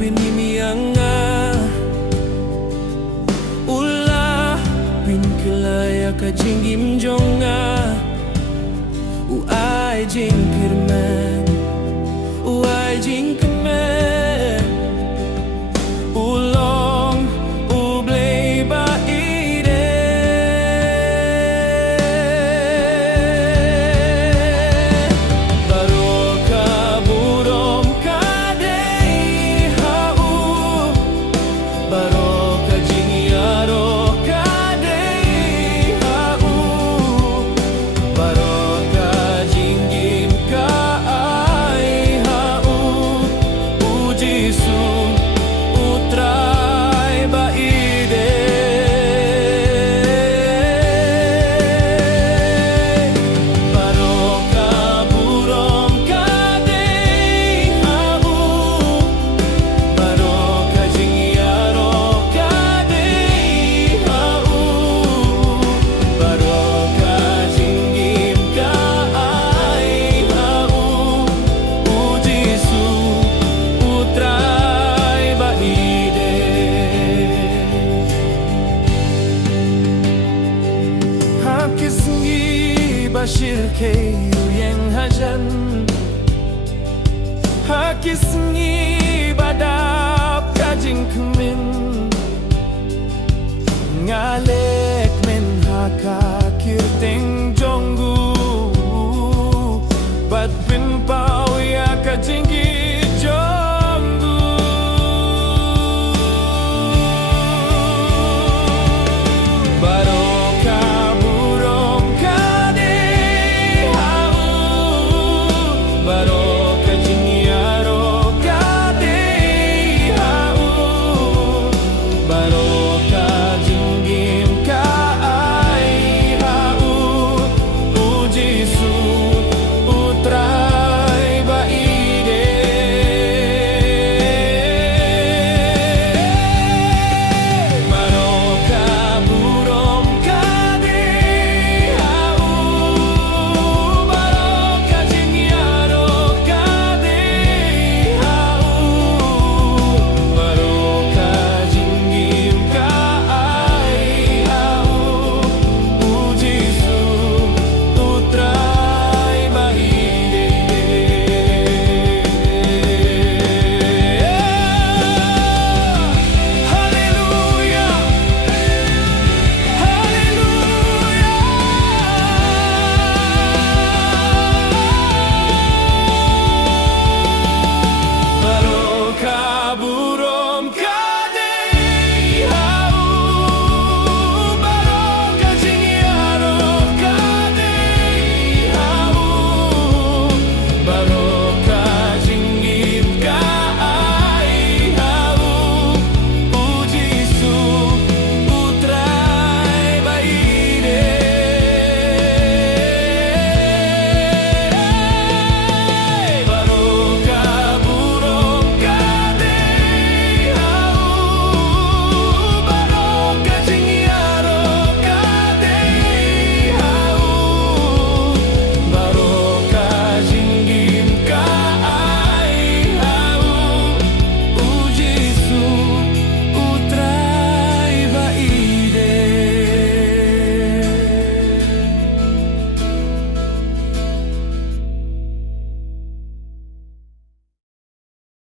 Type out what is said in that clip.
pinimianga ula pinkelaya ka jinggim jonga uai jingkirmen uai jingkemen ulong ublei baide baroka burom kadei hau baroka jingiaro kadei hau baroka jinggim ka ai hau ujisu utrai baide baroka burom kadei hau baroka jingiaro kadei hau baroka jinggim ka ai hau ujisu utrai baide hakisngi bashir ke uyeng hajan hakisngi